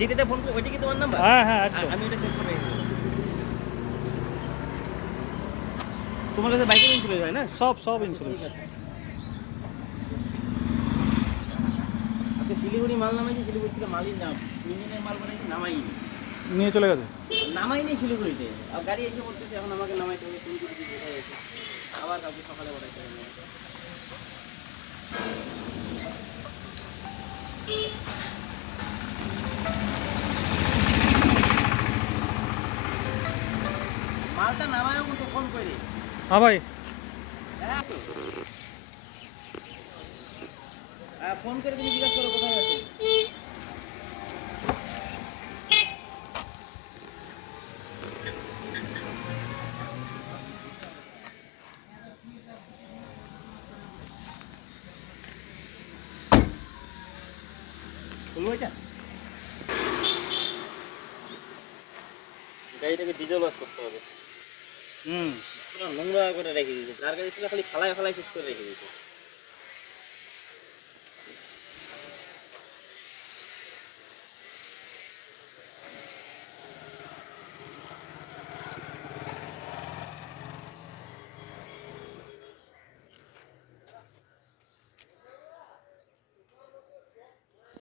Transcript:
যেটাতে ফোন ওইটা কি তোমার নাম্বার? হ্যাঁ হ্যাঁ একদম। আমি এটা সেভ করে রেখে দেবো। তোমার কাছে বাইকের ইন্স্যুরেন্স হয় না? সব ইন্স্যুরেন্স। ঠিক আছে। আচ্ছা শিলিগুড়ি মাল নামাইছি, শিলিগুড়ি থেকে মালই না, ইঞ্জিনের মাল বানাইছি নামাইনি। নিয়ে চলে গেছে। নামাইনি শিলিগুড়িতে, আর গাড়ি এসে বলতেছে এখন আমাকে নামাইতে হবে, তুমি যদি কোথায় এসে আবার কালকে সকালে বাড়াইতে হবে। মালটা নামায়ও কিন্তু ফোন করে। হ্যাঁ ভাই। হ্যাঁ তো। ফোন করে তুমি জিজ্ঞাসা করো কোথায় আছে। বলবো এটা গাড়িটাকে ডিজেল ওয়াশ করতে হবে। পুরো নোংরা করে রেখে দিয়েছে, যার গাড়ি ছিল খালি ফালায় ফালায় শেষ করে রেখে দিয়েছে।